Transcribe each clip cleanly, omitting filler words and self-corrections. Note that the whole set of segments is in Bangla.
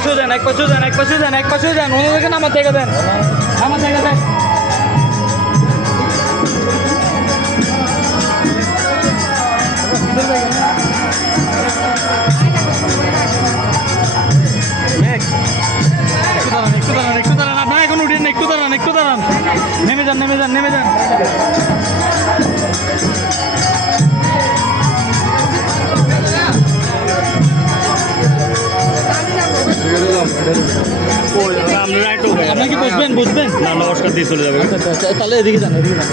পাশেও যান, এক পাশেও যান, এক পাশেও যান, এক পাশেও যান, ওনাদেরকে নামার জায়গা দেন, নামার জায়গা দেন। একটু দাঁড়ান, একটু দাঁড়ান, আপনারা এখন উঠেন, একটু দাঁড়ান, একটু দাঁড়ান, নেমে যান, নেমে যান, নেমে যান। আপনার কি বসবেন, বসবেন? না নমস্কার দিয়ে চলে যাবে। তাহলে এদিকে যান, এদিকে যান,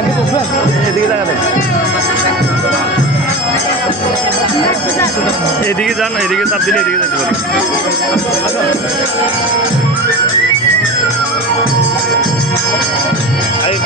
আপনি বসবেন? এদিকে লাগাতে এদিকে যান, এদিকে চাপ দিলে এদিকে যেতে পারি। এই